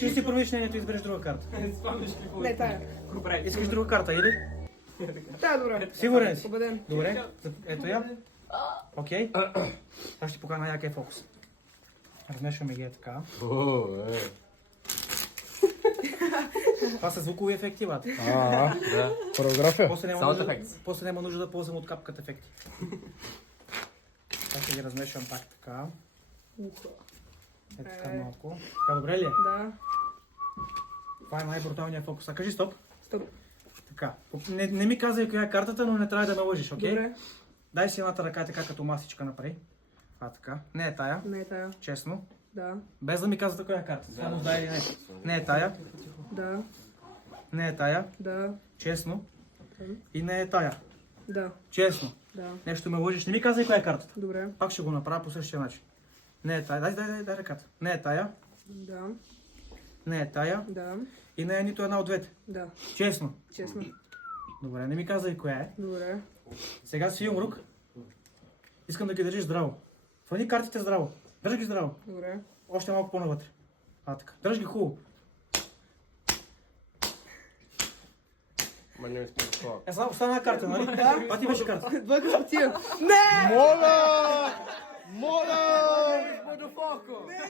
Искаш да си промениш мнението и избереш друга карта? Не, тая. Искаш друга карта, или? Тая добре. Сигурен си? Убеден. Добре, ето я. Окей. Сега ще ти покажа най-якия фокус. Размешваме ги така. Това са звукови ефекти, бат. Да. Хореография. После няма нужда да ползвам от капкат ефекти. Сега ще ги размешвам пак така. Е така малко. Така добре ли е? Да. Това е най-бруталният фокус. А кажи стоп. Стоп. Така. Не ми казвай коя е картата, но не трябва да ме лъжиш, окей? Добре. Дай си едната ръка така като масичка направи. Това така. Не е тая. Не е тая. Честно. Да. Без да ми казвате коя е карта. Само да или не. Не е тая. Да. Не е тая. Да. Честно. И не е тая. Да. Честно. Да. Нещо ме лъжиш. Не ми казвай коя е картата. Добре. Пак ще го направя по същия начин. Не е тая. Дай ръката. Не е тая. Да. Не е тая. Да. И не е нито една от двете. Да. Честно. Честно. Добре, не ми казвай коя е. Добре. Сега си юмрук. Искам да ги държиш здраво. Фани картите здраво. Дръж ги здраво. Добре. Още малко по-навътре. Така. Дръж ги хубаво. Остана една карта, нали? Това ти беше карта. Двойка спотия. Не! Моля! Моля! Motherfucker!